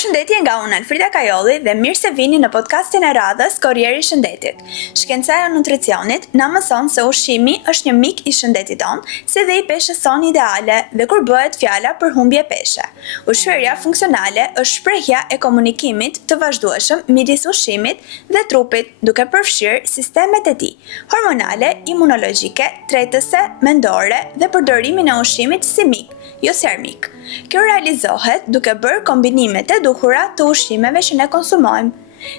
Përshëndetje nga unë Alfrida Kajolli dhe mirë se vini në podcastin e radhës Korrieri i Shëndetit. Shkencaja e nutricionit na mëson se ushqimi është një mik i shëndetit tonë, si dhe i peshës son ideale dhe kur bëhet fjala për humbje peshe. Ushqyerja funksionale është shprehja e komunikimit të vazhdueshëm midis ushqimit dhe trupit, duke përfshirë sistemet e tij hormonale, imunologjike, tretëse, mendore dhe përdorimin e ushqimit si mik, jo si armik. Kjo realizohet duke bërë kombinimet e duhura të ushqimeve që ne konsumojmë.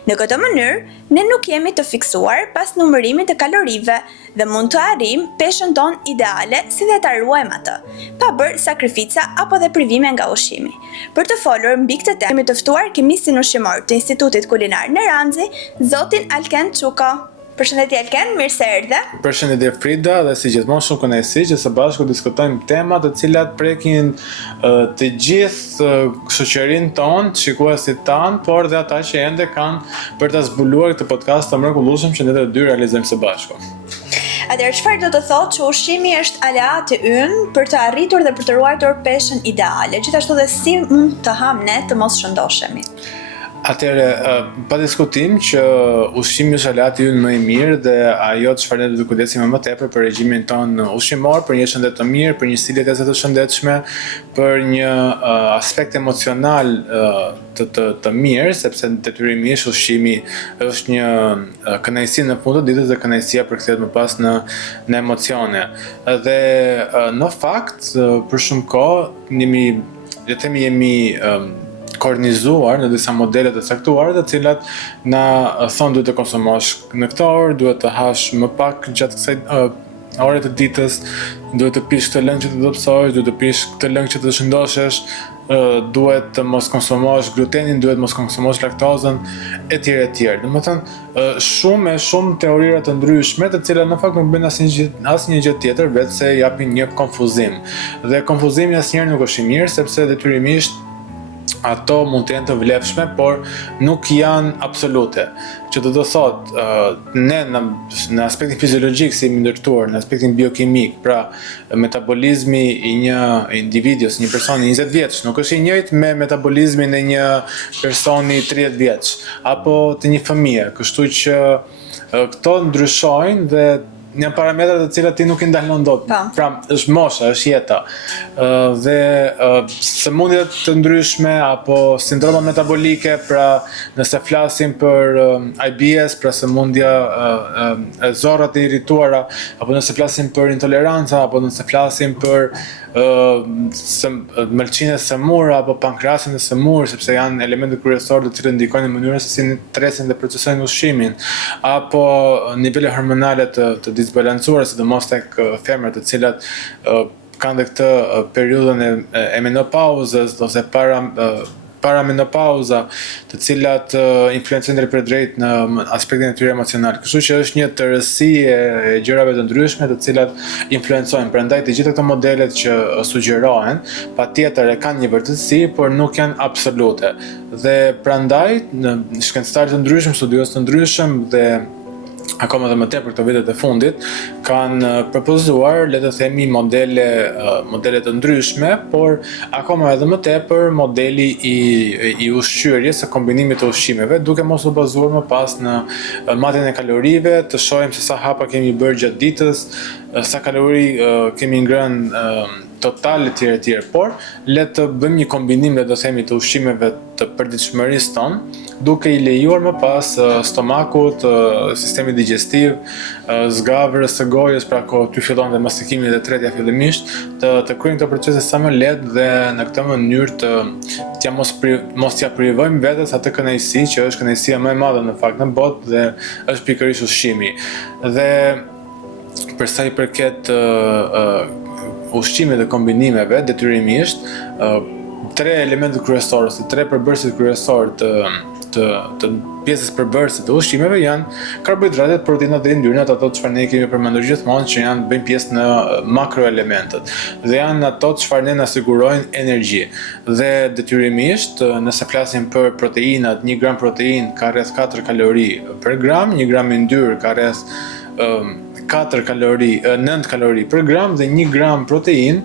Në këtë mënyrë, ne nuk jemi të fiksuar pas numërimit të kalorive dhe mund të arrijmë peshën tonë ideale si dhe ta ruajmë atë, pa bërë sakrifica apo dhe privime nga ushqimi. Për të folur mbi këtë temë, kemi të ftuar kimistin ushqimor të Institutit Kulinar në Ranzi, zotin Alken Çuko. Përshëndetje Alken, mirë se erdhe. Përshëndetje Frida dhe si gjithmonë shumë kënaqësi që së bashku diskutojmë tema të cilat prekin të gjithë shoqërinë tonë, shikuesit tanë, por dhe ata që ende kanë për ta zbuluar këtë podcast të mrekullueshëm që ne të dy realizojmë së bashku. Atëherë çfarë do të thotë që ushqimi është aleati ynë për të arritur dhe për të ruajtur peshën ideale, gjithashtu dhe si mund të hamë ne të mos shëndoshemi? Atëherë, pa diskutim që ushqimi është aleati ynë më i mirë dhe ajo çfarë ne do të kujdesemi më tepër për regjimin tonë ushqimor, për një shëndet të mirë, për një stil jetese të shëndetshme, për një aspekt emocional të mirë, sepse detyrimisht ushqimi është një kënaqësi në fund të ditës dhe kënaqësia përkthehet më pas në emocione. Dhe në fakt, për shumë kohë, jemi kornizuar në disa modele të caktuara të cilat na thonë duhet të konsumosh në këtë orë, duhet të hash më pak gjatë kësaj ore të ditës, duhet të pish këtë lëng që të dobësosh, duhet të pish këtë lëng që të shëndoshesh, duhet të mos konsumosh glutenin, duhet të mos konsumosh laktozën, etj. Domethënë shumë teorira të ndryshme të cilat në fakt nuk bëjnë asnjë gjë tjetër vetë se japin një konfuzim. Dhe konfuzimi asnjëherë nuk është i mirë sepse detyrimisht ato mund të jenë të vlefshme, por nuk janë absolute. Që do të thotë, ne në aspektin fiziologjik si jemi ndërtuar, në aspektin biokimik, pra metabolizmi i një individi ose një personi 20 vjeç nuk është i njëjtë me metabolizmin e një personi 30 vjeç apo të një fëmie, kështu që këto ndryshojnë dhe një parametra të cilat ti nuk i ndalon dot. Pra, është mosha, është jeta. Dhe sëmundje të ndryshme apo sindroma metabolike, pra nëse flasim për IBS, pra sëmundja e zorrat e irrituara, apo nëse flasim për intoleranca, apo nëse flasim për mëlçinë e sëmur apo pankreasin e sëmur, sepse janë elemente kryesorë të cilët ndikojnë në mënyrën se si tresin dhe procesojnë ushqimin, apo nivele hormonale të disbalancuara, sidomos tek femrat të cilat kanë dhe këtë periudhën e menopauzës ose paramenopauza, të cilat influencojnë drejt për drejt në aspektin e tyre emocional. Kështu që është një tërësi e gjërave të ndryshme të cilat influencojnë. Prandaj të gjitha këto modelet që sugjerohen, patjetër e kanë një vërtetësi, por nuk janë absolute. Dhe prandaj shkencëtarë të ndryshëm, studios të ndryshëm dhe akoma dhe më tepër këto vitet e fundit kanë propozuar, le të themi, modele të ndryshme, por akoma edhe më tepër modeli i ushqyerjes, së kombinimit të ushqimeve, duke mos u bazuar më pas në matjen e kalorive, të shohim se sa hapa kemi bërë gjatë ditës, sa kalori kemi ngrënë total etj. Por le të bëjmë një kombinim, le të themi, të ushqimeve të përditshmërisë tonë, duke i lejuar më pas stomakut, sistemit digestiv, zgavërës së gojës, pra ko ty fillon dhe mastikimi dhe tretja fillimisht, të kryejnë këto procese sa më lehtë dhe në këtë mënyrë mos t'ja privojmë vetes atë kënaqësi që është kënaqësia më e madhe në fakt në botë dhe është pikërisht ushqimi. Dhe për sa i përket ushqimit dhe kombinimeve, detyrimisht tre elementet kryesorë ose tre përbërësit kryesorë të pjesës përbërëse të ushqimeve janë karbohidratet, proteinat dhe yndyrnat, ato çfarë ne kemi përmendur gjithmonë që bëjnë pjesë në makroelementet dhe janë ato çfarë ne na sigurojnë energji. Dhe detyrimisht nëse flasim për proteinat, 1 gram protein ka rreth 4 kalori për gram, 1 gram yndyrë ka rreth 9 kalori për gram dhe 1 gram protein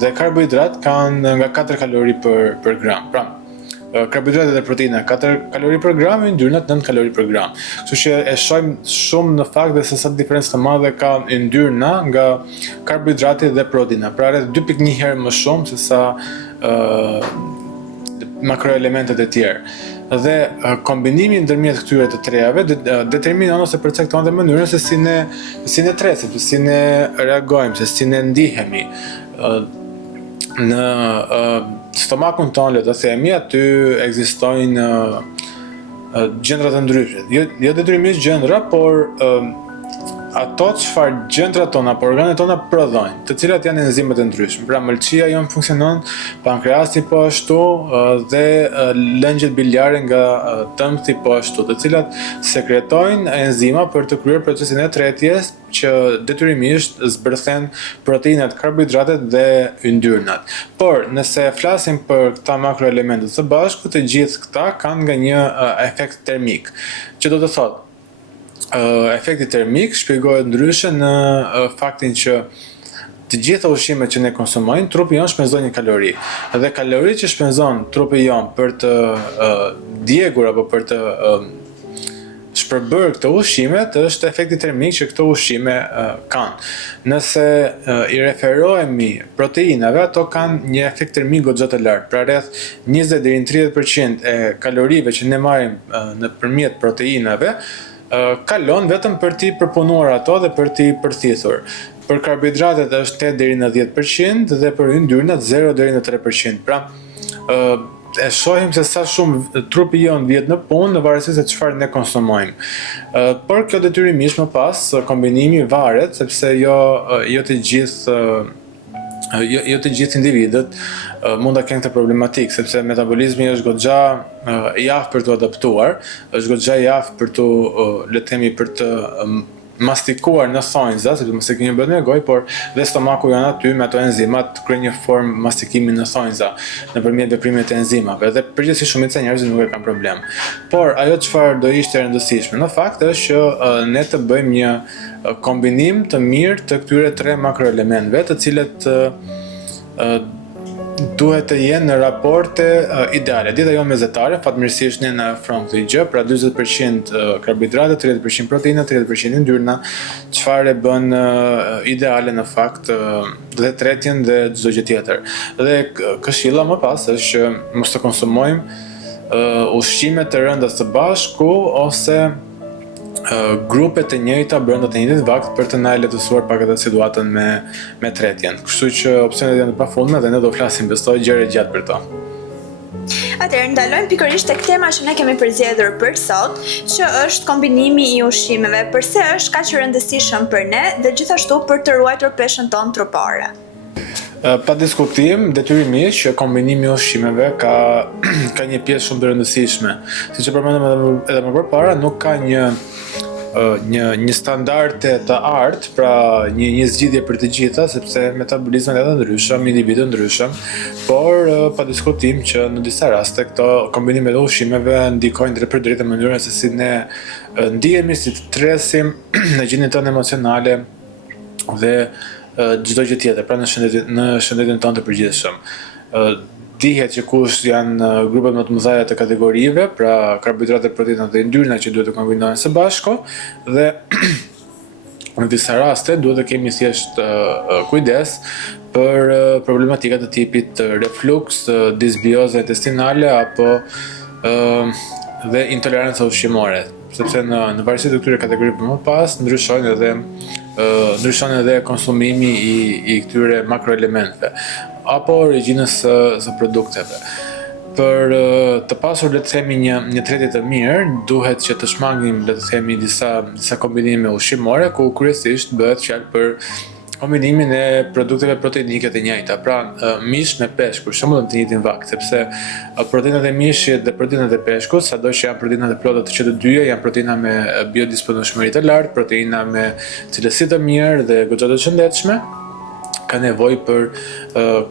dhe karbohidrat kanë nga 4 kalori për gram. Pra, karbohidratet dhe proteina 4 kalori për gram, yndyrnat 9 kalori për gram. Kështu që e shohim shumë në fakt dhe se sa diferencë të madhe ka yndyrna nga karbohidrati dhe proteina. Pra rreth 2.1 herë më shumë se sa makroelementet e tjerë. Dhe kombinimi ndërmjet këtyre të trejave determinon ose përcakton dhe mënyrën se si ne tresim, se si ne reagojmë, se si ne ndihemi. Në stomakun tonë, le të themi, aty ekzistojnë gjendra të ndryshme. Jo detyrimisht gjendra, por ato çfarë gjendrat tona, por organet tona prodhojnë, të cilat janë enzimet e ndryshme. Pra mëlçia jonë funksionon, pankreasi po ashtu dhe lëngjet biliare nga tëmbëti po ashtu, të cilat sekretojnë enzima për të kryer procesin e tretjes që detyrimisht zbërthen proteinat, karbohidratet dhe yndyrnat. Por nëse flasim për këta makroelemente së bashku, të gjithë këta kanë nga një efekt termik, që do të thotë efekti termik shpjegohet ndryshe në faktin që të gjitha ushqimet që ne konsumojmë, trupi jon shpenzon një kalori. Dhe kaloritë që shpenzon trupi jon për të djegur apo për të shpërbërë këto ushqimet është efekti termik që këto ushqime kanë. Nëse i referohemi proteinave, ato kanë një efekt termik goxha të lartë, pra rreth 20 deri në 30% e kalorive që ne marrim nëpërmjet proteinave kalon vetëm për t'i përpunuar ato dhe për t'i përthithur. Për karbohidratet është 8 deri në 10% dhe për yndyrnat 0 deri në 3%. Pra, e shohim se sa shumë trupi jon vjet në punë në varësi se çfarë ne konsumojmë. Por kjo detyrimisht më pas kombinimi varet sepse jo të gjithë individët mund ta kenë këtë problematikë, sepse metabolizmi është goxha i aftë për të adaptuar, është goxha i aftë për të, le të themi, për të mastikuar në thonjza, sepse mastikimi bëhet me gojë, por dhe stomaku janë aty me ato enzimat kryen një formë mastikimi në thonjza nëpërmjet veprimit të enzimave dhe përgjithsisht shumica e njerëzve nuk e kanë problem. Por ajo çfarë do ishte e rëndësishme në fakt është që ne të bëjmë një kombinim të mirë të këtyre tre makroelementëve, të cilët duhet të jenë në raporte ideale. Dieta jonë mesetare, fatmirësisht ne na ofron këtë gjë, pra 40% karbohidrate, 30% proteina, 30% yndyrna, çfarë bën ideale në fakt dhe tretjen dhe çdo gjë tjetër. Dhe këshilla më pas është që mos të konsumojmë ushqime të rënda së bashku ose grupe të njëjta brenda të njëjtit vakt për të na lehtësuar pak atë situatën me tretjen. Kështu që opsionet janë të pafundme dhe ne do flasim besoj gjëre gjatë për to. Atëherë ndalojmë pikërisht tek tema që ne kemi përzgjedhur për sot, që është kombinimi i ushqimeve. Pse është kaq i rëndësishëm për ne dhe gjithashtu për të ruajtur peshën tonë trupore? Pa diskutim, detyrimisht që kombinimi i ushqimeve ka një pjesë shumë të rëndësishme. Siç e përmendëm edhe më përpara, nuk ka një standarde të artë, pra një zgjidhje për të gjitha, sepse metabolizmat janë ndryshëm, individët ndryshëm, por pa diskutim që në disa raste këto kombinime të ushqimeve ndikojnë drejt për drejt në mënyrën se si ne ndihemi, si të tresim në gjendjen tonë emocionale dhe çdo gjë tjetër, pra në shëndetin tonë të përgjithshëm. Dihet që kush janë grupet më të mëdha të kategorive, pra karbohidrate, proteinat dhe yndyrna që duhet të kombinohen së bashku dhe në disa raste duhet të kemi thjesht kujdes për problematika të tipit refluks, disbioza intestinale apo dhe intoleranca ushqimore, sepse në varësi të këtyre kategorive më pas ndryshon edhe konsumimi i këtyre makroelementëve apo origjinës së produkteve. Për të pasur, le të themi, një tretje të mirë, duhet që të shmangim, le të themi, disa kombinime ushqimore, ku kryesisht bëhet fjalë për kombinimin e produkteve proteinike të njëjta, pra mish me peshk, për shembull në të njëjtin vakt, sepse proteinat e mishit dhe proteinat e peshkut, sado që janë proteinat e plota që të dyja janë proteina me biodisponueshmëri të lartë, proteina me cilësi të mirë dhe goxha të shëndetshme, ka nevojë për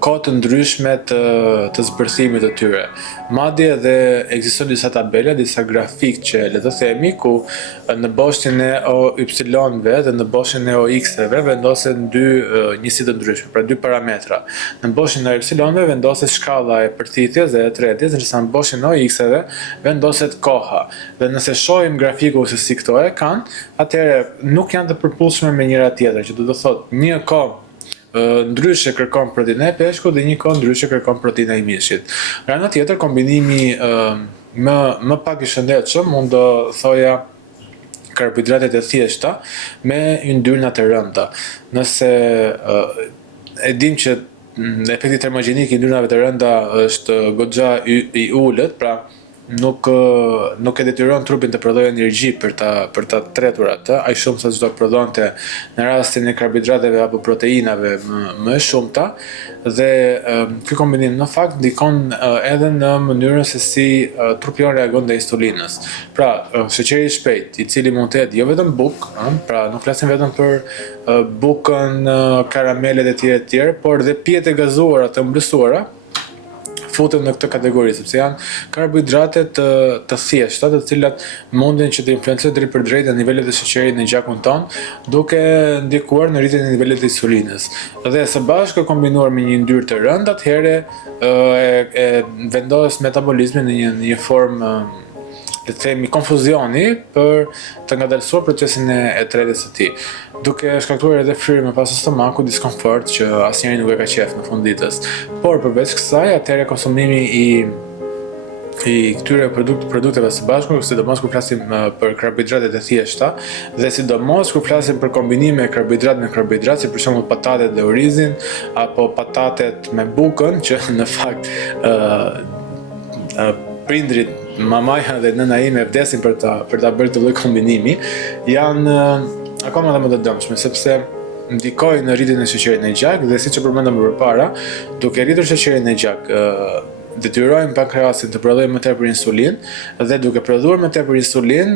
kohë të ndryshme të zbërthimit të tyre. Madje edhe ekzistojnë disa tabela, disa grafik që le të themi ku në boshtin e OY-ve dhe në boshtin e OX-ve vendosen dy njësi të ndryshme, pra dy parametra. Në boshtin e Y-ve vendoset shkalla e përthithjes dhe e tretjes, ndërsa në boshtin e OX-ve vendoset koha. Dhe nëse shohim grafiku se si këto e kanë, atëherë nuk janë të përputhshme me njëra tjetra, që do të thotë një kohë ndryshe kërkon proteina e peshkut dhe një kohë ndryshe kërkon proteina e mishit. Nga ana tjetër, kombinimi më pak i shëndetshëm mund të thoja karbohidratet e thjeshta me yndyrna të rënda. Nëse e dim që efekti termogjenik i yndyrnave të rënda është goxha i ulët, pra nuk e detyron trupin të prodhojë energji për ta tretur atë, aq shumë sa çdo prodhonte në rastin e karbohidrateve apo proteinave më e shumta, dhe ky kombinim në fakt ndikon edhe në mënyrën se si trupi jon reagon ndaj insulinës. Pra, sheqeri i shpejt, i cili mund të jetë jo vetëm bukë, pra nuk flasim vetëm për bukën, karamelet e tjera, por dhe pijet e gazuara të mblesuara, futen në këtë kategori, sepse janë karbohidrate të thjeshta, të cilat mundin që të influencojnë drejt për drejt në nivelet e sheqerit në gjakun ton, duke ndikuar në rritjen e nivelet të insulinës. Dhe së bashku kombinuar me një yndyrë të rëndë, atëherë e vendos metabolizmin në një formë, le të themi, konfuzioni për të ngadalësuar procesin e tretjes së tij, duke shkaktuar edhe fryrje me pas stomaku, diskomfort që asnjëri nuk e ka qef në fund ditës. Por përveç kësaj, atëherë konsumimi i këtyre produkteve së bashku, sidomos kur flasim për karbohidratet e thjeshta, dhe sidomos kur flasim për kombinime karbohidrat me karbohidrat, si për shembull patatet dhe orizin, apo patatet me bukën, që në fakt prindrit, mamaja dhe nëna ime vdesin për ta bërë këtë lloj kombinimi, janë akoma më të dëmshme, sepse ndikojnë në rritjen e sheqerit në gjak dhe siç e përmendëm më parë, duke rritur sheqerin në gjak, detyrojnë pankreasin të prodhojë më tepër insulin, dhe duke prodhuar më tepër insulin,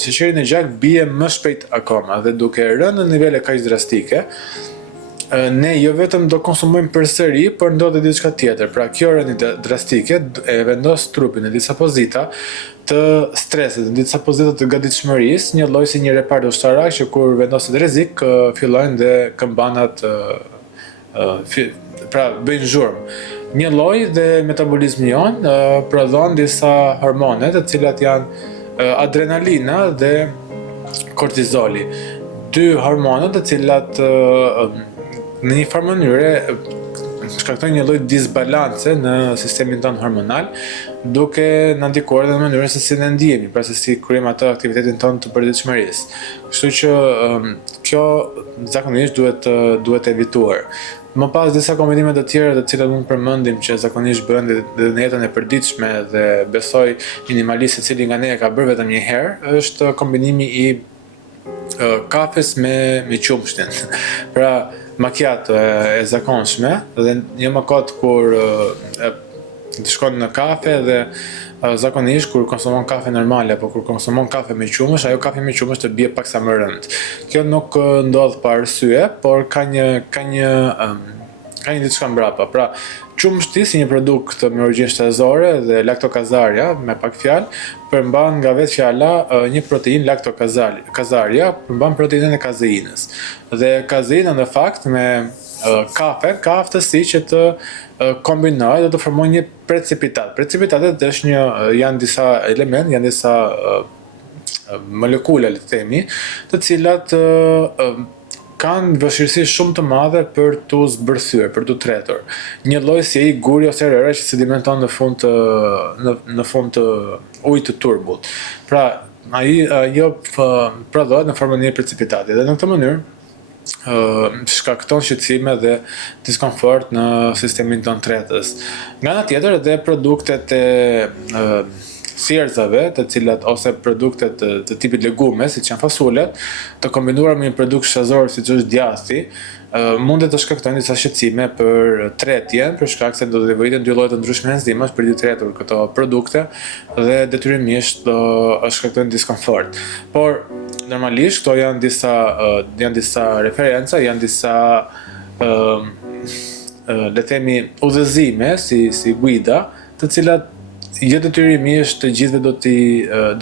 sheqeri në gjak bie më shpejt akoma, dhe duke rënë në nivele kaq drastike, ne jo vetëm do konsumojmë përsëri, por ndodhet diçka tjetër. Pra kjo rënje drastike e vendos trupin në disa pozita të stresit, në disa pozita të gatishmërisë, një lloj si një repar ushtarak që kur vendoset rrezik fillojnë dhe këmbanat pra bëjnë zhurmë. Një lloj dhe metabolizmi jon prodhon disa hormone, të cilat janë adrenalina dhe kortizoli. Dy hormone të cilat në një farë mënyre shkaktojnë një lloj disbalance në sistemin tonë hormonal, duke na ndikuar edhe në mënyrën se si ne ndihemi, pra se si kryejmë atë aktivitetin tonë të përditshmërisë. Kështu që kjo zakonisht duhet evituar. Më pas disa kombinime të tjera të cilat mund përmendim që zakonisht bëhen edhe në jetën e përditshme dhe besoj minimalisht secili nga ne e ka bërë vetëm një herë, është kombinimi i kafes me qumshtin. Pra macchiato e zakonshme, dhe një më kotë kur shkon në kafe dhe zakonisht kur konsumon kafe normale apo kur konsumon kafe me qumësh, ajo kafe me qumësh të bie paksa më rënd. Kjo nuk ndodh pa arsye, por ka një diçka mbrapa. Pra, qumshti si një produkt me origjinë shtazore dhe laktokazarja, me pak fjalë, përmban nga vetë fjala një proteinë laktokazarja, përmban proteinën e kazeinës. Dhe kazeina në fakt me kafe ka aftësi që të kombinohet dhe të formojë një precipitat. Precipitatet janë disa element, janë disa molekula, le të themi, të cilat kanë vështirësi shumë të madhe për t'u zbërthyer, për t'u tretur. Një lloj si ai guri ose rëra që sedimenton në fund të ujit të turbut. Pra, ajo prodhohet në formën e një precipitati, dhe në këtë mënyrë shkakton shqetësime dhe diskomfort në sistemin tonë tretës. Nga ana tjetër, edhe produktet e thjerrzave, të cilat ose produktet të tipit legume, siç janë fasulet, të kombinuar me një produkt shtazor siç është djathi, mundet të shkaktojnë disa shqetësime për tretjen, për shkak se do të nevojiten dy lloje të ndryshme enzimash për të tretur këto produkte dhe detyrimisht do shkaktojnë diskomfort. Por normalisht këto janë disa referenca, janë disa le themi udhëzime si guida, të cilat jo detyrimisht të gjithëve do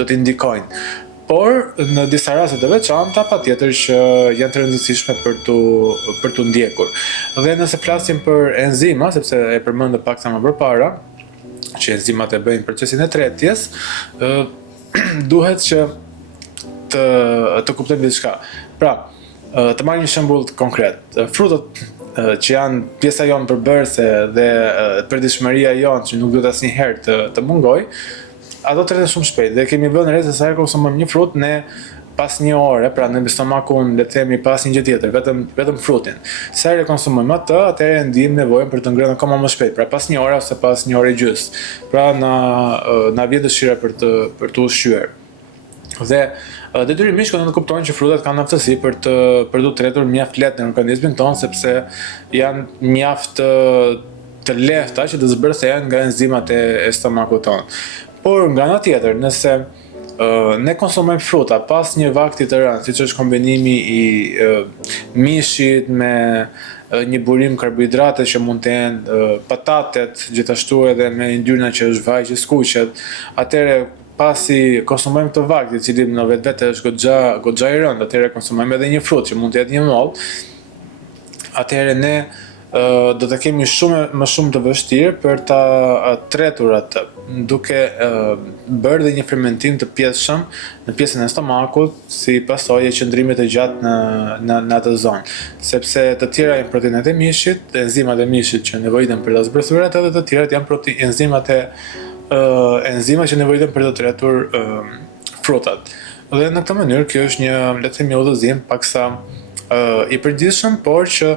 t'i ndikojnë. Por në disa raste të veçanta patjetër që janë të rëndësishme për tu ndjekur. Dhe nëse flasim për enzima, sepse e përmendëm pak sa më përpara, që enzimat e bëjnë procesin e tretjes, duhet që të kuptojmë diçka. Pra, të marrim një shembull konkret. Frutat që janë pjesa jonë përbërëse dhe përditshmëria jonë që nuk duhet asnjëherë të mungoj, ato treten shumë shpejt dhe kemi vënë re se sa herë konsumojmë një frut ne pas një ore, pra në stomakun le të themi pas një gjë tjetër, vetëm frutin. Sa herë konsumojmë atë, atëherë ndijmë nevojën për të ngrënë akoma më shpejt, pra pas një ore ose pas një ore gjys. Pra na vjen dëshira për të ushqyer. Dhe detyrimisht kanë të kuptojnë që frutat kanë aftësi për të tretur mjaft lehtë në organizmin tonë, sepse janë mjaft të lehta që të zbërthehen nga enzimat e stomakut tonë. Por nga ana tjetër, nëse ne konsumojmë fruta pas një vakti të rënd, siç është kombinimi i mishit me një burim karbohidrate që mund të jenë patatet, gjithashtu edhe me yndyrna që është vaj që skuqet, atëherë pasi konsumojmë këtë vakt, i cili në vetvete është goxha i rënd, atëherë konsumojmë edhe një frut që mund të jetë një moll, atëherë ne do të kemi më shumë të vështirë për ta tretur atë, duke bërë dhe një fermentim të pjeshëm në pjesën e stomakut si pasojë e qëndrimit të gjatë në atë zonë. Sepse të tjera janë proteinat e mishit, enzimat e mishit që nevojiten për ta zbërthyer atë, dhe të tjerat janë enzimat që nevojiten për të tretur frutat. Dhe në këtë mënyrë kjo është një, le të themi, udhëzim paksa i përditshëm, por që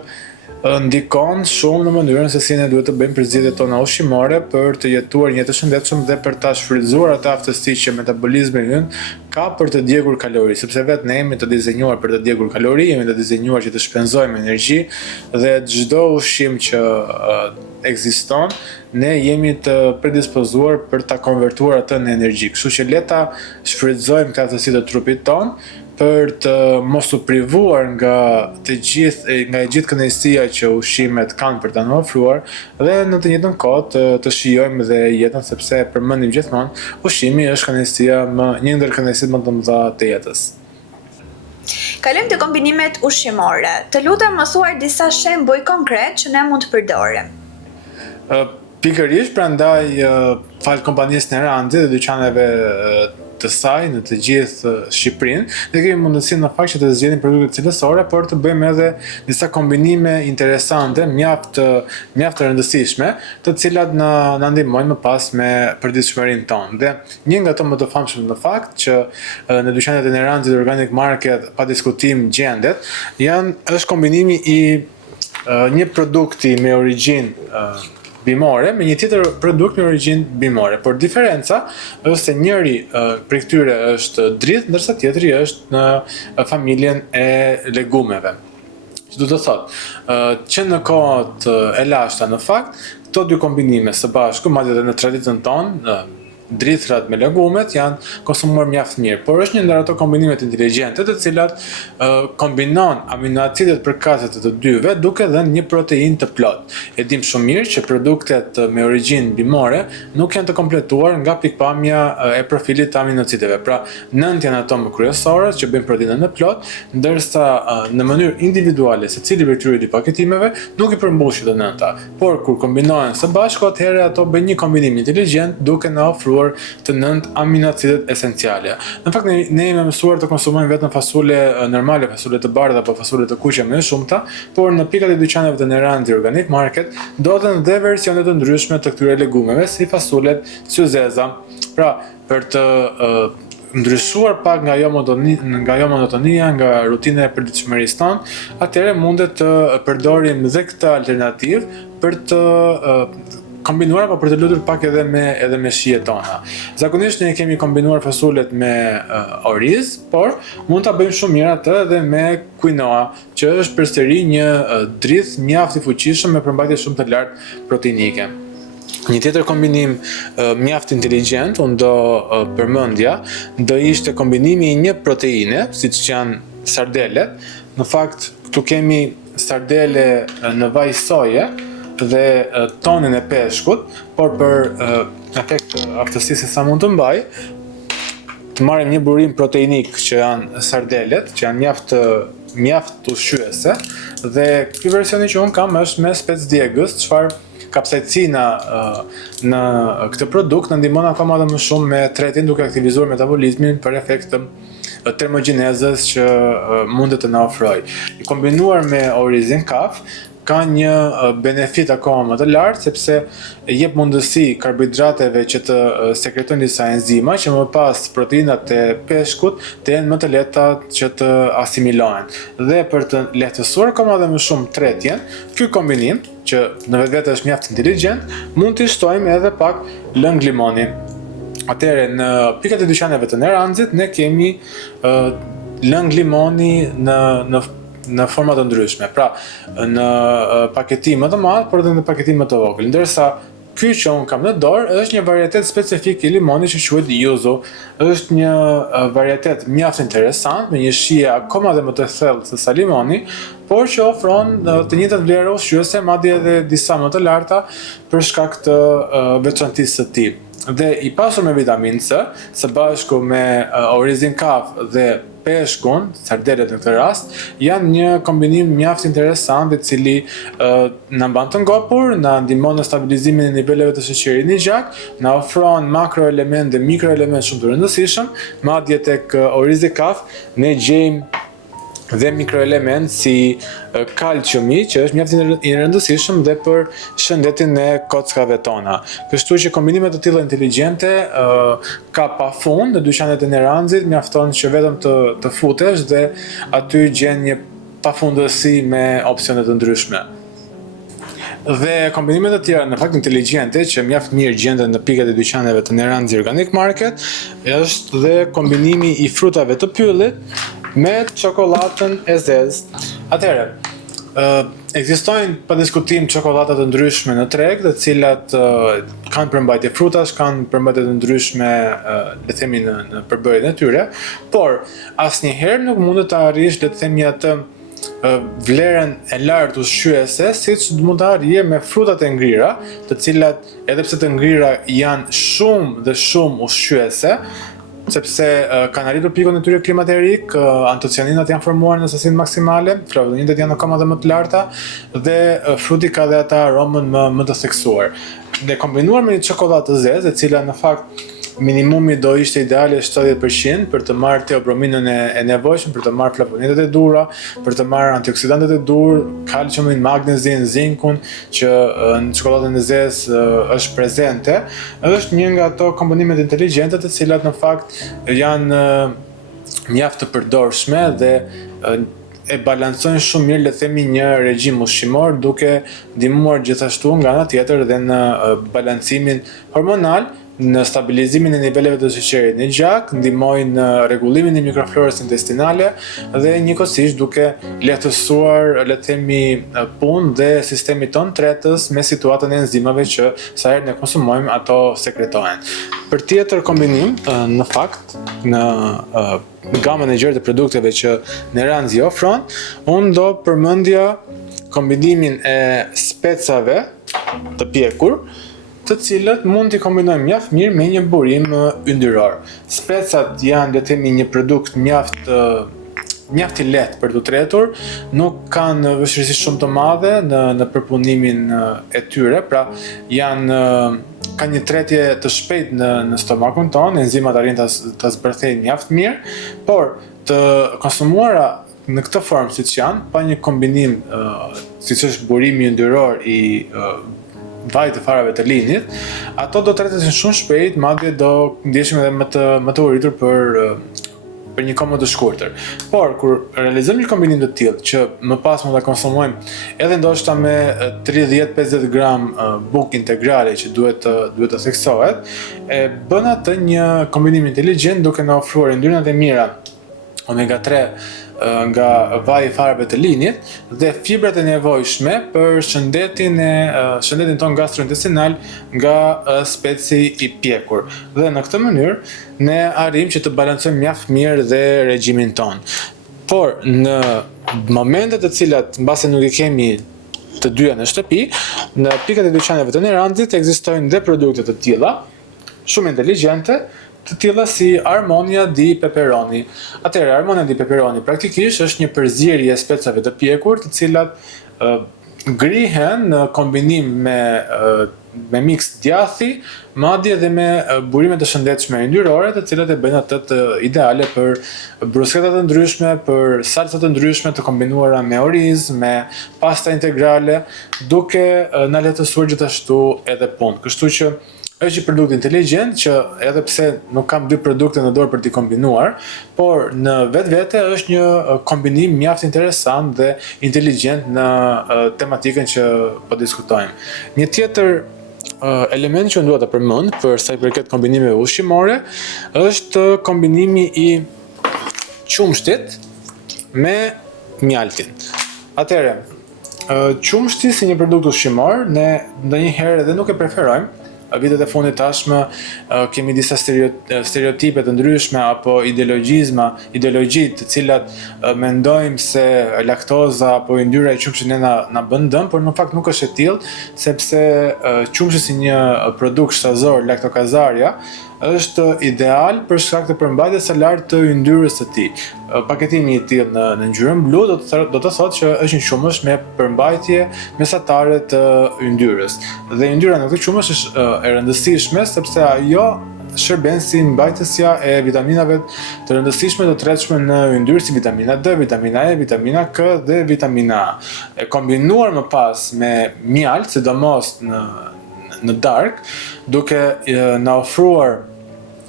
ndikon shumë në mënyrën se si ne duhet të bëjmë përzgjedhjet tona ushqimore për të jetuar një jetë të shëndetshëm dhe për ta shfrytzuar atë aftësi që metabolizmi ynë ka për të djegur kalori, sepse vetë ne jemi të dizenjuar për të djegur kalori, jemi të dizenjuar që të shpenzojmë energji dhe çdo ushqim që ekziston, ne jemi të predispozuar për ta konvertuar atë në energji. Kështu që le ta shfrytëzojmë këtë aftësi të trupit tonë për të mos u privuar nga e gjithë kënaqësia që ushqimet kanë për ta na ofruar dhe në të njëjtën kohë të shijojmë dhe jetën, sepse përmendim gjithmonë, ushqimi është kënaqësia një ndër kënaqësitë më të mëdha të jetës. Kalojmë te kombinimet ushqimore. Të lutem, më thuaj disa shembuj konkret që ne mund të përdorim. Pikërisht, prandaj fal kompanisë Nerandi dhe dyqaneve të saj në të gjithë Shqipërinë, ne kemi mundësinë në fakt që të zgjedhim produkte cilësore, por të bëjmë edhe disa kombinime interesante, mjaft të rëndësishme, të cilat na ndihmojnë më pas me përditshmërinë tonë. Dhe një nga ato më të famshëm në fakt që në dyqanet e Nerandi dhe Organic Market pa diskutim gjendet, është kombinimi i një produkti me origjinë bimore me një tjetër produkt me origjinë bimore, por diferenca është se njëri prej këtyre është dridh, ndërsa tjetri është në familjen e legumeve. Që do të thotë që në kohët e lashta në fakt, këto dy kombinime së bashku, madje edhe në traditën tonë, drithrat me legumet janë konsumuar mjaft mirë, por është një ndër ato kombinimet inteligjente të cilat kombinon aminoacidet përkatëse të dyve duke dhënë një proteinë të plotë. E dim shumë mirë që produktet me origjinë bimore nuk janë të kompletuar nga pikpamja e profilit të aminoacideve. Pra, 9 janë ato më kryesore që bëjnë proteinën e plotë, ndërsa në mënyrë individuale secili prej këtyre dy paketimeve nuk i përmbushin të 9-ta. Por kur kombinohen së bashku, atëherë ato bëjnë një kombinim inteligjent duke na ofruar të 9 aminoacidet esenciale. Në fakt ne jemi mësuar të konsumojmë vetëm fasule normale, fasule të bardha apo fasule të kuqe më shumëta, por në pikat e dyqaneve të Nerandi Organic Market ndodhen dhe versione të ndryshme të këtyre legumeve, si fasulet syzeza. Pra, për të ndryshuar pak nga jo monotonia, nga rutina e përditshmërisë tonë, atëherë mundet të përdorim dhe këtë alternativë për të kombinuar apo për të lutur pak edhe me shijet tona. Zakonisht ne kemi kombinuar fasulet me oriz, por mund ta bëjmë shumë mirë atë edhe me quinoa, që është përsëri një dridh mjaft i fuqishëm me përmbajtje shumë të lartë proteinike. Një tjetër kombinim mjaft inteligjent, unë do përmendja, do ishte kombinimi i një proteine, siç janë sardelet. Në fakt, këtu kemi sardele në vaj soje dhe tonin e peshkut, por për efekt aftësisë sa mund të mbaj, të marrim një burim proteinik që janë sardelet, që janë mjaft ushqyese, dhe ky versioni që unë kam është me spec djegës, çfarë kapsaicina në këtë produkt në ndihmon akoma dhe më shumë me tretin duke aktivizuar metabolizmin për efekt të termogenezës që mundet të na ofrojë. I kombinuar me Orizin Kaf ka një benefit akoma më të lartë, sepse jep mundësi karbohidrateve që të sekretojnë disa enzima, që më pas proteinat e peshkut të jenë më të lehta që të asimilohen. Dhe për të lehtësuar akoma dhe më shumë tretjen, ky kombinim, që në vetvete është mjaft inteligjent, mund t'i shtojmë edhe pak lëng limoni. Atëherë, në pikat e dyqaneve të Neranzit, ne kemi lëng limoni në forma të ndryshme. Pra, në paketim më të madh, por edhe në paketim më të vogël. Ndërsa ky që unë kam në dorë është një varietet specifik i limonit që quhet yuzu. Është një varietet mjaft interesant me një shije akoma dhe më të thellë se sa limoni, por që ofron të njëjtat vlera ushqyese, madje edhe disa më të larta për shkak të veçantisë së tij. Dhe i pasur me vitaminë C, së bashku me Orizin Kaf dhe peshkun, sardelet në këtë rast, janë një kombinim mjaft interesant i cili na mban të ngopur, na ndihmon në stabilizimin e niveleve të sheqerit në gjak, na ofron makroelement dhe mikroelement shumë të rëndësishëm, madje tek Orizin Kaf ne gjejmë dhe mikroelement si kalciumi, që është mjaft i rëndësishëm dhe për shëndetin e kockave tona. Kështu që kombinimet të tilla inteligjente ka pafund në dyqanet e Neranzit, mjafton që vetëm të futesh dhe aty gjen një pafundësi me opsione të ndryshme. Dhe kombinimet e tjera në fakt inteligjente që mjaft mirë gjenden në pikat e dyqaneve të Neranzi Organic Market është dhe kombinimi i frutave të pyllit me çokoladën e zezë. Atëherë, ekzistojnë pa diskutim çokolada të ndryshme në treg, të cilat kanë përmbajtje frutash, kanë përmbajtje të ndryshme, le të themi në përbërjen e tyre, por asnjëherë nuk mundet të arrish, le të themi atë vlerën e lartë ushqyese, siç mund të arrijë me frutat e ngrira, të cilat edhe pse të ngrira janë shumë dhe shumë ushqyese, sepse kanë arritur pikun e tyre klimaterik, antocianinat janë formuar në sasinë maksimale, flavonidët janë akoma dhe më të larta, dhe fruti ka dhe ata aromën më të theksuar. Dhe kombinuar me një çokoladë të zezë, e cila në fakt minimumi do ishte ideale 70% për të marrë teobrominën e nevojshme, për të marrë flavonidët e dura, për të marrë antioksidantet e dur, kalciumin, magnezin, zinkun, që në çokoladën e zezë është prezente, është një nga ato kombinimet inteligjente të cilat në fakt janë mjaft të përdorshme dhe e balancojnë shumë mirë, le të themi, një regjim ushqimor, duke ndihmuar gjithashtu nga ana tjetër dhe në balancimin hormonal, në stabilizimin e niveleve të sheqerit në gjak, ndihmojnë në rregullimin e mikroflorës intestinale dhe njëkohësisht duke lehtësuar, le të themi, punë dhe sistemi ton tretës me situatën e enzimave që sa herë ne konsumojmë ato sekretohen. Për tjetër kombinim, në fakt, në gamën e gjerë të produkteve që Neranzi ofron, unë do përmendja kombinimin e specave të pjekur, të cilët mund t'i kombinojmë mjaft mirë me një burim yndyror. Specat janë, le të themi, një produkt mjaft i lehtë për të tretur, nuk kanë vështirësi shumë të madhe në përpunimin e tyre, pra kanë një tretje të shpejtë në stomakun tonë, enzimat arrin ta zbërthejnë mjaft mirë, por të konsumuara në këtë formë siç janë, pa një kombinim siç është burimi yndyror i vaj të farave të linit, ato do tretesin shumë shpejt, madje do ndjeshim edhe më të uritur për një kohë më të shkurtër. Por kur realizojmë një kombinim të tillë që më pas mund ta konsumojmë edhe ndoshta me 30-50 gram bukë integrale që duhet të theksohet, e bën atë një kombinim inteligjent duke na ofruar yndyrnat e mira omega 3 nga vaji i farave të linit dhe fibrat e nevojshme për shëndetin ton gastrointestinal nga speci i pjekur. Dhe në këtë mënyrë ne arrijmë që të balancojmë mjaft mirë dhe regjimin ton. Por në momentet të cilat mbase nuk i kemi të dyja në shtëpi, në pikat e dyqaneve të Nerandzit ekzistojnë dhe produkte të tilla, shumë inteligjente, të tilla si Armonia di Pepperoni. Atëherë Armonia di Pepperoni praktikisht është një përzierje e specave të pjekur, të cilat grihen në kombinim me mix djathi, madje edhe me burime të shëndetshme yndyrore, të cilat e bëjnë atë të ideale për brusketa të ndryshme, për salsa të ndryshme të kombinuara me oriz, me pasta integrale, duke na lehtësuar gjithashtu edhe punë. Kështu që është një produkt inteligjent që edhe pse nuk kam dy produkte në dorë për t'i kombinuar, por në vetvete është një kombinim mjaft interesant dhe inteligjent në tematikën që po diskutojmë. Një tjetër element që dua ta përmend për sa i përket kombinimeve ushqimore është kombinimi i qumshtit me mjaltin. Atëherë, qumshti si një produkt ushqimor ne ndonjëherë edhe nuk e preferojmë. Vitet e fundit tashmë kemi disa stereotipe të ndryshme apo ideologji të cilat mendojmë se laktoza apo yndyra e qumshit na bën dëm, por në fakt nuk është e tillë, sepse qumshi si një produkt shtazor laktokazarja është ideal për shkak të përmbajtjes së lartë të yndyrës së tij. Paketimi i tillë në ngjyrën blu do të thotë që është një qumësh me përmbajtje mesatare të yndyrës. Dhe yndyra në këtë qumësh është e rëndësishme sepse ajo shërben si mbajtësja e vitaminave të rëndësishme të tretshme në yndyrë si vitamina D, vitamina E, vitamina K dhe vitamina A. E kombinuar më pas me mjalt, sidomos në darkë, duke na ofruar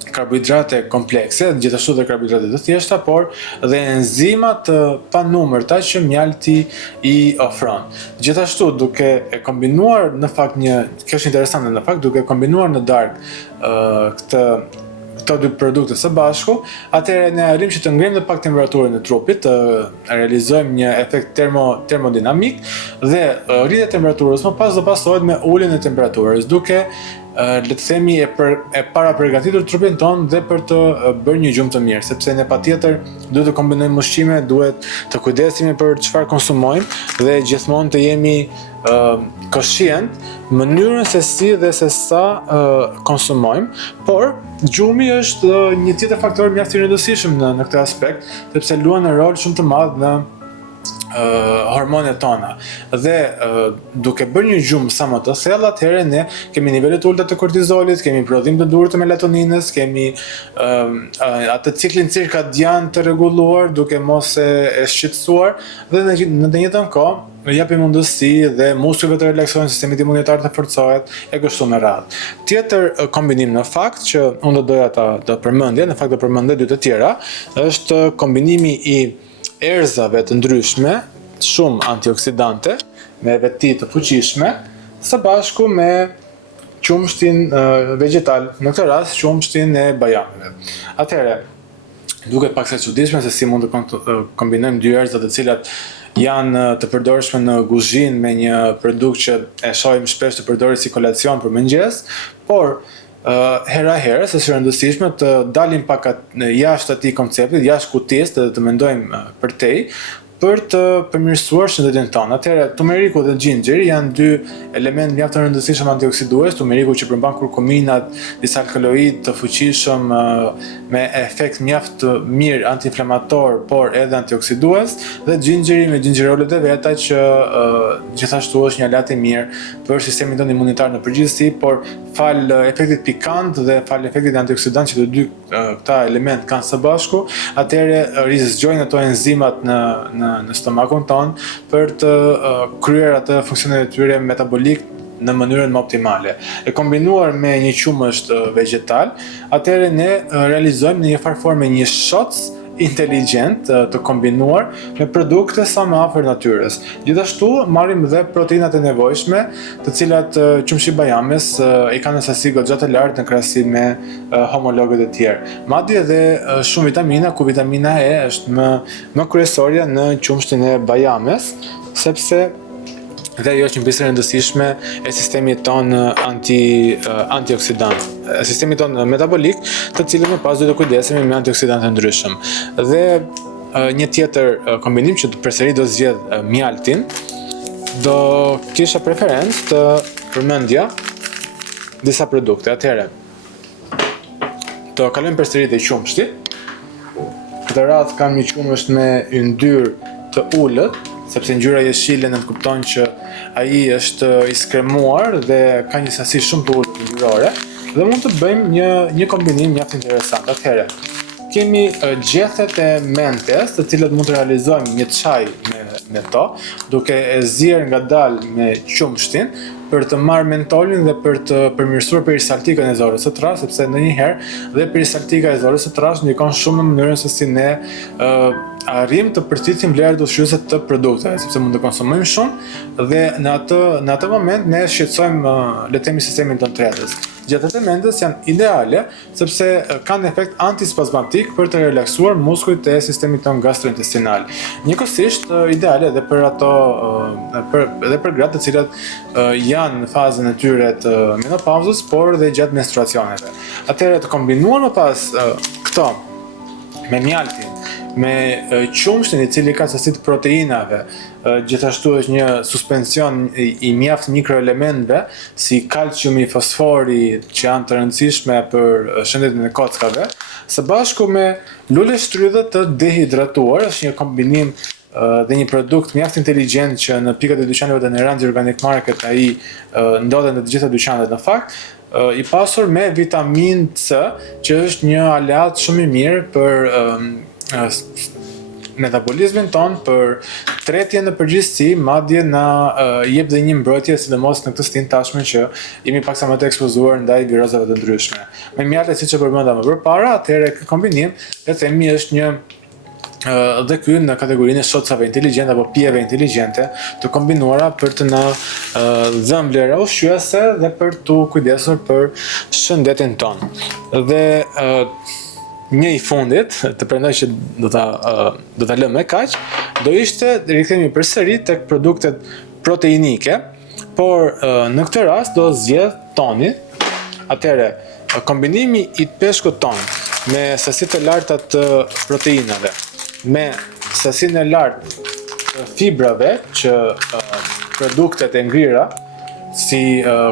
karbohidrate komplekse, gjithashtu dhe karbohidrate të thjeshta, por dhe enzima të panumërta që mjalti i ofron. Gjithashtu duke e kombinuar në fakt kjo është interesante në fakt, duke kombinuar në darkë këto dy produkte së bashku, atëherë ne arrim që të ngrimë dhe pak temperaturën e trupit, të realizojmë një efekt termodinamik dhe rritja e temperaturës më pas do pasohet me uljen e temperaturës, duke le të themi e para përgatitur trupin ton dhe për të bërë një gjumë të mirë, sepse ne patjetër duhet të kombinojmë ushqime, duhet të kujdesemi për çfarë konsumojmë dhe gjithmonë të jemi koshient mënyrën se si dhe se sa konsumojmë, por gjumi është një tjetër faktor mjaft i rëndësishëm në këtë aspekt, sepse luan një rol shumë të madh në hormonet tona. Dhe duke bërë një gjumë sa më të thellë, atëherë ne kemi nivele të ulta të kortizolit, kemi prodhim të durë të melatoninës, kemi atë ciklin cirkadian të rregulluar duke mos e shqetësuar dhe në të njëjtën kohë japi mundësi dhe muskujve të relaksohen, sistemi imunitar të forcohet e kështu me radhë. Tjetër kombinim në fakt që unë do doja ta përmendja, në fakt do përmendë dy të tjera, është kombinimi i erzave të ndryshme, shumë antioksidante, me veti të fuqishme, së bashku me qumshtin vegetal, në këtë rast qumshtin e bajameve. Atëherë, duket pak se çuditshme se si mund të kombinojmë dy erza të cilat janë të përdorshme në kuzhinë me një produkt që e shohim shpesh të përdoret si kolacion për mëngjes, por hera herës është rëndësishme të dalim pak jashtë atij konceptit, jashtë kutisë dhe të mendojmë për tej, për të përmirësuar shëndetin tonë. Atëherë, tumeriku dhe xhinxheri janë dy elementë mjaft të rëndësishëm antioksidues, tumeriku që përmban kurkuminat, disa alkaloid të fuqishëm me efekt mjaft të mirë antiinflamator, por edhe antioksidues, dhe xhinxheri me xhinxherolet e veta që gjithashtu është një aleat i mirë për sistemin tonë imunitar në përgjithësi, por fal efektit pikant dhe fal efektit antioksidant që të dy këta element kanë së bashku, atëherë rizgjojnë ato enzimat në stomakun ton për të kryer atë funksionet e tyre metabolik në mënyrën më optimale. E kombinuar me një qumësht vegetal, atëherë ne realizojmë në një farë forme një shoc inteligjent të kombinuar me produkte sa më afër natyrës. Gjithashtu marrim dhe proteinat e nevojshme, të cilat qumshi bajames i kanë sasi goxha të lartë në krahasim me homologët e tjerë. Madje edhe shumë vitamina, ku vitamina E është më kryesorja në qumshtin e bajames, sepse dhe ajo është një pjesë e rëndësishme e sistemit ton antioksidant, sistemi ton metabolik, të cilën më pas duhet të kujdesemi me antioksidantë ndryshëm. Dhe një tjetër kombinim që përsëri do zgjedh mjaltin, do kisha preferencë të përmendja disa produkte. Atëherë, do kalojmë përsëri te qumshti. Në këtë radhë kam një qumësht me yndyrë të ulët, sepse ngjyra jeshile në të kupton që ai është i skremuar dhe ka një sasi shumë të ulët ngjyrore, dhe mund të bëjmë një kombinim mjaft interesant. Atëherë, kemi gjethet e mentes, të cilat mund të realizojmë një çaj me to, duke e zier ngadalë me qumshtin për të marrë mentolin dhe për të përmirësuar perisaltikën e zorës së trash, sepse ndonjëherë dhe perisaltika e zorës së trash ndikon shumë në mënyrën se si ne arrim të përcitsim vlerat ushqyese të produkteve, sepse mund të konsumojmë shumë dhe në atë moment ne shqetësojmë le të themi sistemin tonë tretës. Gjethet e mentes janë ideale sepse kanë efekt antispazmatik për të relaksuar muskujt e sistemit tonë gastrointestinal. Njëkohësisht ideale edhe për ato edhe për gratë të cilat janë në fazën e tyre të menopauzës, por dhe gjatë menstruacioneve. Atëherë të kombinuar më pas këto me mjaltin, me qumshtin i cili ka sasi të proteinave, gjithashtu është një suspension i mjaft mikroelementëve si kalciumi, fosfori që janë të rëndësishme për shëndetin e kockave, së bashku me lule shtrydhe të dehidratuar, është një kombinim dhe një produkt mjaft inteligjent që në pikat e dyqaneve të Neranxhi Organic Market ai ndodhet në të gjitha dyqanet në fakt, i pasur me vitamin C, që është një aleat shumë i mirë për metabolizmin ton, për tretjen në përgjithësi, madje na jep dhe një mbrojtje sidomos në këtë stin tashme që jemi paksa më të ekspozuar ndaj virozave të ndryshme. Me mjaltet siç e përmenda më përpara, atëherë ky kombinim le të themi është një dhe ky në kategorinë e shotësave inteligjente apo pijeve inteligjente të kombinuara për të na dhënë vlera ushqyese dhe për të kujdesur për shëndetin ton. Dhe një i fundit, të prendoj që do ta lëmë me kaq, do ishte rikthehemi përsëri tek produktet proteinike, por në këtë rast do zgjedh toni. Atëherë, kombinimi i peshkut ton me sasitë e larta të proteinave, me sasinë e lartë të fibrave që produktet e ngrira, si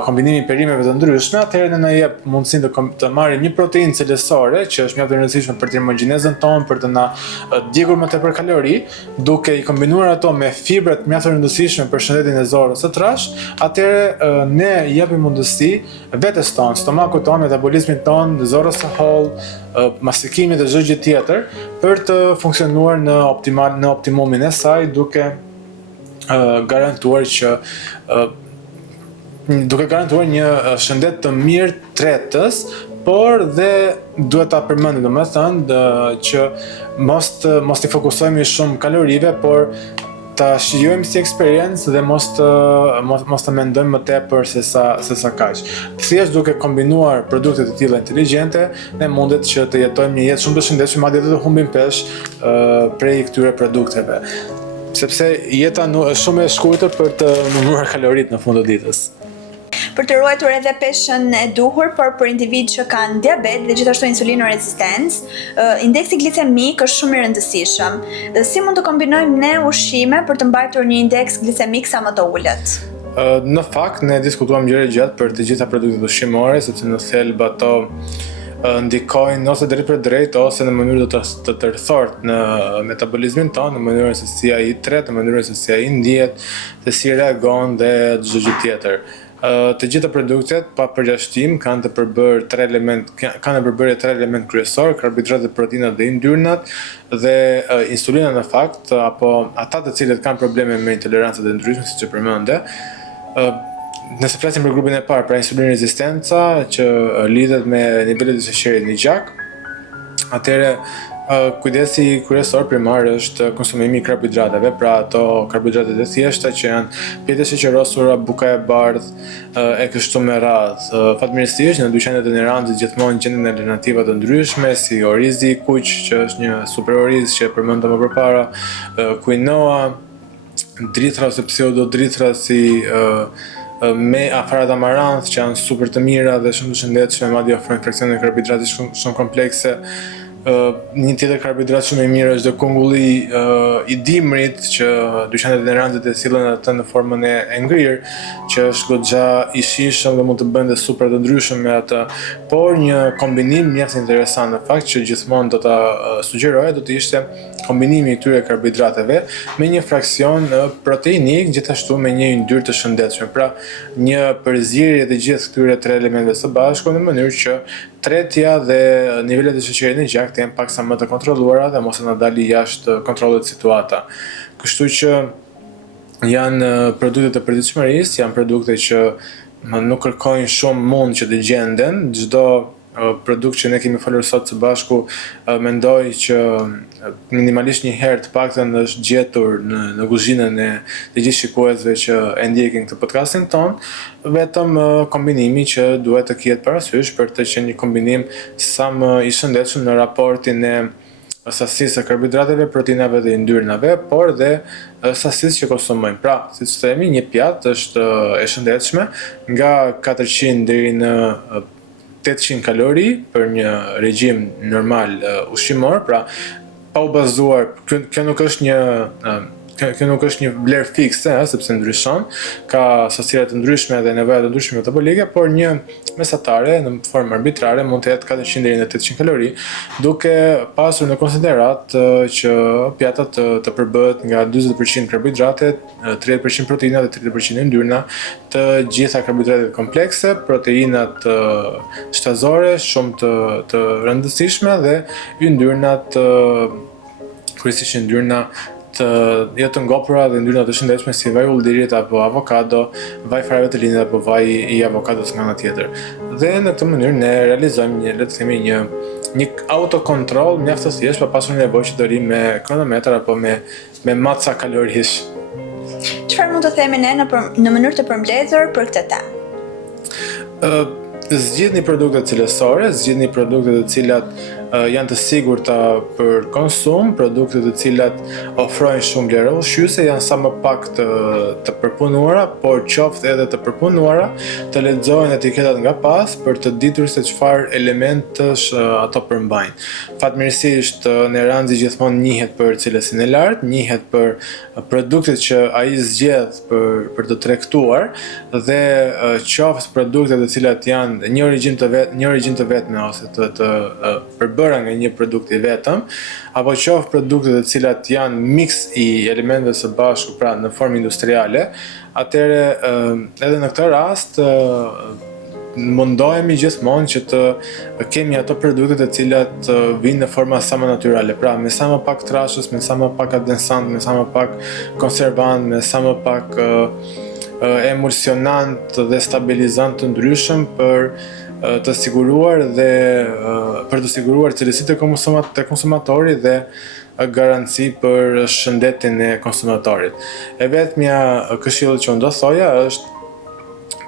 kombinimi i perimeve të ndryshme, atëherë ne na jep mundësinë të marrim një proteinë cilësore që është mjaft e rëndësishme për termogjenezën tonë, për të na djegur më tepër kalori, duke i kombinuar ato me fibrat mjaft e rëndësishme për shëndetin e zorës së trash, atëherë ne japim mundësi vetes tonë, stomakut tonë, metabolizmit tonë, zorës së hollë, mastikimit dhe çdo gjë tjetër për të funksionuar në optimumin e saj, duke garantuar një shëndet të mirë tretës, por dhe duhet ta përmendim domethënë që mos të fokusohemi shumë kalorive, por ta shijojmë si eksperiencë dhe mos të mendojmë më tepër se sa kaq. Thjesht duke kombinuar produkte të tilla inteligjente, ne mundet që të jetojmë një jetë shumë të shëndetshme, madje të humbim pesh prej këtyre produkteve. Sepse jeta është shumë e shkurtër për të numëruar kaloritë në fund të ditës. Për të ruajtur edhe peshën e duhur, por për individ që kanë diabet dhe gjithashtu insulinorezistencë, indeksi glicemik është shumë i rëndësishëm. Si mund të kombinojmë ne ushqime për të mbajtur një indeks glicemik sa më të ulët? Në fakt, ne diskutuam gjëra gjatë për të gjitha produktet ushqimore, sepse në thelb ato ndikojnë ose drejt për drejt ose në mënyrë të tërthort në metabolizmin tonë, në mënyrën se si ai tret, në mënyrën se si ai ndihet, se si reagon dhe çdo gjë tjetër. Të gjitha produktet pa përjashtim kanë të përbërë tre element kryesor: karbohidratet, proteinat dhe yndyrnat, dhe insulina në fakt, apo ata të cilët kanë probleme me intolerancat e ndryshme, siç e përmendë. Nëse flasim për grupin e parë, pra insulinrezistenca, që lidhet me nivelet e sheqerit në gjak, atëherë kujdesi kryesor primar është konsumimi i karbohidrateve, pra ato karbohidratet e thjeshta që janë pjetë sheqerosura, buka e bardhë e kështu me radhë. Fatmirësisht në dyqanet e Neranxhit gjithmonë gjenden alternativa të ndryshme, si orizi i kuq, që është një super oriz që përmendëm më përpara, quinoa, drithra ose pseudodrithra si me afarat amaranth, që janë super të mira dhe shumë të shëndetshme, madje ofrojnë fraksione karbohidrate shumë komplekse. Një tjetër karbohidrat shumë i mirë është dhe kungulli i dimrit, që dyqanet e rancet e sillen atë në formën e ngrirë, që është goxha i shijshëm dhe mund të bëjnë dhe supra të ndryshëm me atë. Por një kombinim mjaft interesant në fakt që gjithmonë do ta sugjeroja do të ishte kombinimi i këtyre karbohidrateve me një fraksion proteinik, gjithashtu me një yndyrë të shëndetshme. Pra, një përzierje të gjithë këtyre tre elementeve së bashku në mënyrë që tretja dhe nivelet e sheqerit në gjak të jenë paksa më të kontrolluara dhe mos e na dali jashtë kontrollit situata. Kështu që janë produkte të përditshmërisë, janë produkte që nuk kërkojnë shumë mund që të gjenden. Çdo produkt që ne kemi folur sot së bashku, mendoj që minimalisht një herë të paktën është gjetur në kuzhinën e të gjithë shikuesve që e ndjekin këtë podcastin ton, vetëm kombinimi që duhet të ketë parasysh për të qenë një kombinim sa më i shëndetshëm në raportin e sasisë së karbohidrateve, proteinave dhe yndyrnave, por dhe sasisë që konsumojmë. Pra, siç themi, një pjatë është e shëndetshme nga 400 deri në 800 kalori për një regjim normal ushqimor, pra pa u bazuar, kjo nuk është një vlerë fikse, sepse ndryshon, ka sasira të ndryshme dhe nevoja të ndryshme metabolike, por një mesatare në formë arbitrare mund të jetë 400 deri në 800 kalori, duke pasur në konsiderat që pjatat të përbëhet nga 40% karbohidrate, 30% proteina dhe 30% yndyrna, të gjitha karbohidratet komplekse, proteinat shtazore shumë të rëndësishme dhe yndyrnat, kryesisht yndyrna jo të ngopura dhe yndyrna të shëndetshme si vaj ulldirit apo avokado, vaj fareve të lindit apo vaj i avokados nga ana tjetër. Dhe në këtë mënyrë ne realizojmë një autokontrol mjaft të thjeshtë pa pasur nevojë që të rrim me kronometër apo me maca kalorish. Çfarë mund të themi ne në mënyrë të përmbledhur për këtë temë? Zgjidhni produkte cilësore, zgjidhni produkte të cilat janë të sigurta për konsum, produkte të cilat ofrojnë shumë vlerë ushqyese, janë sa më pak të përpunuara, por qoftë edhe të përpunuara, të lexohen etiketat nga pas për të ditur se çfarë elementësh ato përmbajnë. Fatmirësisht Neranzi gjithmonë njihet për cilësinë e lartë, njihet për produktet që ai zgjedh për të tregtuar dhe qoftë produkte të cilat janë një origjinë të vetme ose të përbëra nga një produkt i vetëm, apo qoftë produkte të cilat janë miks i elementeve së bashku, pra në formë industriale, atëherë edhe në këtë rast mundohemi gjithmonë që të kemi ato produkte të cilat vinë në forma sa më natyrale, pra me sa më pak trashës, me sa më pak adensant, me sa më pak konservant, me sa më pak emulsionant dhe stabilizant të ndryshëm për të siguruar cilësitë e konsumatorit dhe garanci për shëndetin e konsumatorit. E vetmja këshill që unë do thoja është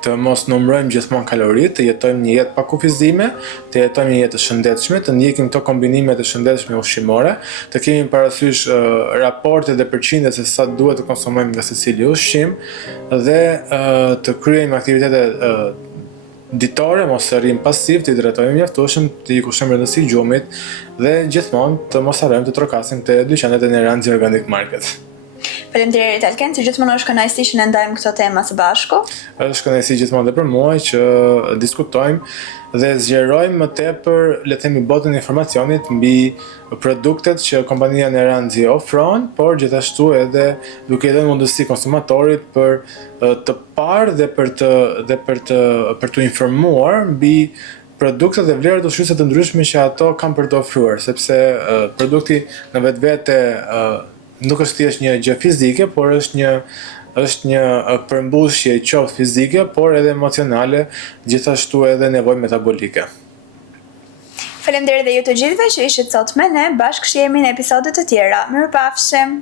të mos numërojmë gjithmonë kaloritë, të jetojmë një jetë pa kufizime, të jetojmë një jetë të shëndetshme, të ndjekim këto kombinime të shëndetshme ushqimore, të kemi parasysh raportet dhe përqindjet se sa duhet të konsumojmë nga secili ushqim dhe të kryejmë aktivitete ditore, mos të rrim pasiv, të hidratojmë mjaftueshëm, të i kushtojmë rëndësi gjumit dhe gjithmonë të mos harrojmë të trokasim te dyqanet e Neranzi Organic Market. Faleminderit Alken, si gjithmonë është kënaqësi që ne ndajmë këto tema së bashku. Është kënaqësi gjithmonë dhe për mua që diskutojmë dhe zgjerojmë më tepër, le të themi, botën e informacionit mbi produktet që kompania Neranzi ofron, por gjithashtu edhe duke dhënë mundësi konsumatorit për të parë dhe për të informuar mbi produktet dhe vlerat ushqyese të ndryshme që ato kanë për të ofruar, sepse produkti në vetvete nuk është thjesht një gjë fizike, por është një përmbushje qoftë fizike, por edhe emocionale, gjithashtu edhe nevojë metabolike. Faleminderit dhe ju të gjithëve që ishit sot me ne, bashkë shihemi në episode të tjera. Mirupafshim!